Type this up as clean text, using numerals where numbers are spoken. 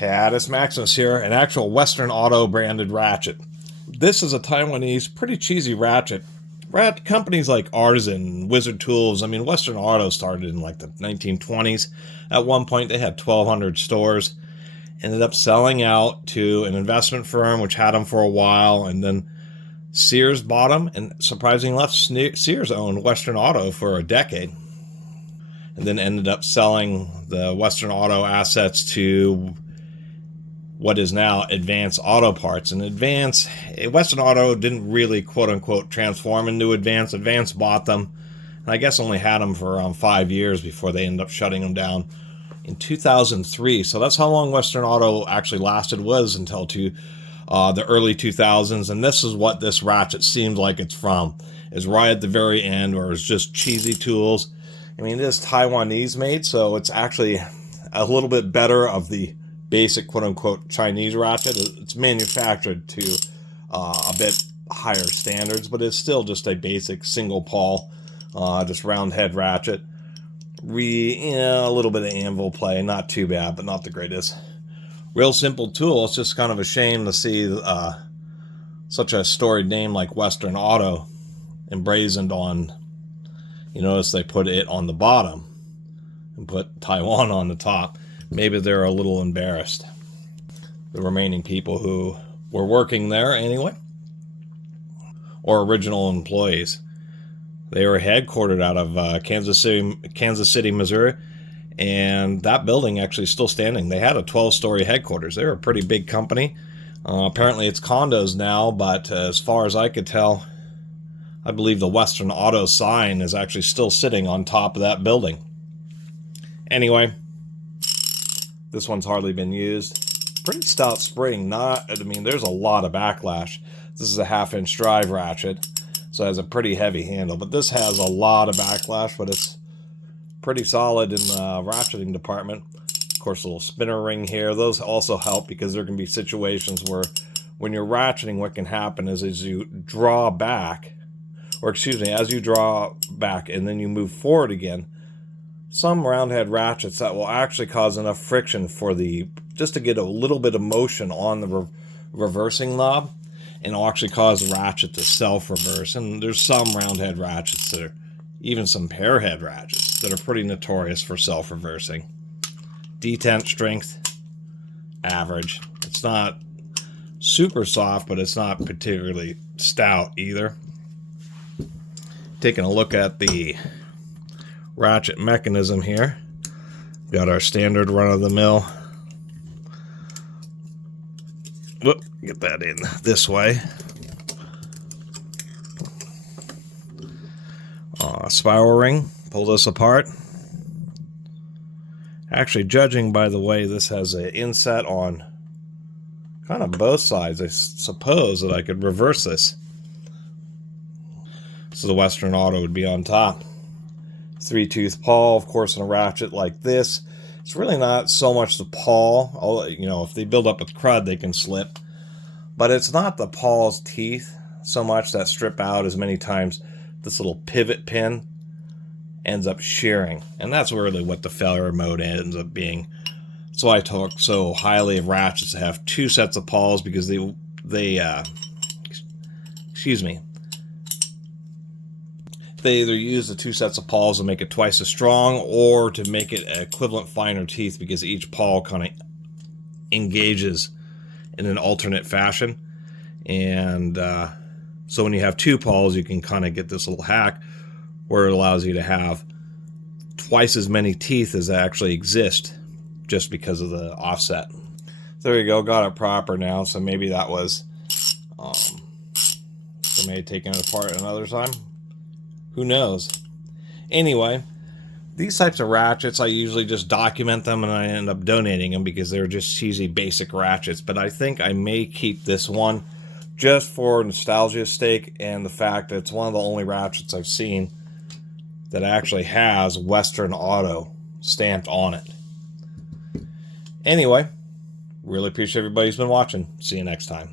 Catus Maximus here, an actual Western Auto branded ratchet. This is a Taiwanese, pretty cheesy ratchet. Companies like Artisan, Wizard Tools, Western Auto started in like the 1920s. At one point they had 1,200 stores. Ended up selling out to an investment firm which had them for a while, and then Sears bought them, and surprisingly enough, Sears owned Western Auto for a decade. And then ended up selling the Western Auto assets to what is now Advance Auto Parts. And Western Auto didn't really quote-unquote transform into Advance. Advance bought them, and I guess only had them for around 5 years before they ended up shutting them down in 2003. So that's how long Western Auto actually lasted, was until the early 2000s. And this is what this ratchet seems like it's from. Is right at the very end, where it's just cheesy tools. It is Taiwanese made, so it's actually a little bit better of the basic quote-unquote Chinese ratchet. It's manufactured to a bit higher standards, but it's still just a basic single pawl, just round head ratchet. A little bit of anvil play, not too bad, but not the greatest. Real simple tool. It's just kind of a shame to see such a storied name like Western Auto emblazoned on. You notice they put it on the bottom and put Taiwan on the top. Maybe they're a little embarrassed. The remaining people who were working there anyway, or original employees. They were headquartered out of Kansas City, Missouri, and that building actually is still standing. They had a 12-story headquarters. They were a pretty big company. Apparently it's condos now, but as far as I could tell, I believe the Western Auto sign is actually still sitting on top of that building. Anyway, this one's hardly been used. Pretty stout spring. There's a lot of backlash. This is a 1/2-inch drive ratchet, so it has a pretty heavy handle. But this has a lot of backlash, but it's pretty solid in the ratcheting department. Of course, a little spinner ring here. Those also help because there can be situations where when you're ratcheting, what can happen is as you draw back, as you draw back and then you move forward again, some roundhead ratchets that will actually cause enough friction for just to get a little bit of motion on the reversing knob, and it'll actually cause the ratchet to self-reverse. And there's some roundhead ratchets that are, even some pairhead ratchets, that are pretty notorious for self-reversing. Detent strength, average. It's not super soft, but it's not particularly stout either. Taking a look at the ratchet mechanism here. Got our standard run-of-the-mill. Whoop, get that in this way. Spiral ring, pull this apart. Actually, judging by the way this has an inset on kind of both sides, I suppose that I could reverse this. So the Western Auto would be on top. 3-tooth pawl, of course, in a ratchet like this. It's really not so much the pawl. If they build up with crud, they can slip. But it's not the pawl's teeth so much that strip out as many times. This little pivot pin ends up shearing. And that's really what the failure mode ends up being. So I talk so highly of ratchets that have 2 sets of pawls, because they either use the 2 sets of pawls to make it twice as strong, or to make it equivalent finer teeth, because each pawl kind of engages in an alternate fashion. And so when you have 2 pawls, you can kind of get this little hack where it allows you to have twice as many teeth as actually exist, just because of the offset. There you go, got it proper now. So maybe that was somebody taking it apart another time. Who knows? Anyway, these types of ratchets, I usually just document them and I end up donating them because they're just cheesy basic ratchets. But I think I may keep this one just for nostalgia's sake, and the fact that it's one of the only ratchets I've seen that actually has Western Auto stamped on it. Anyway, really appreciate everybody who's been watching. See you next time.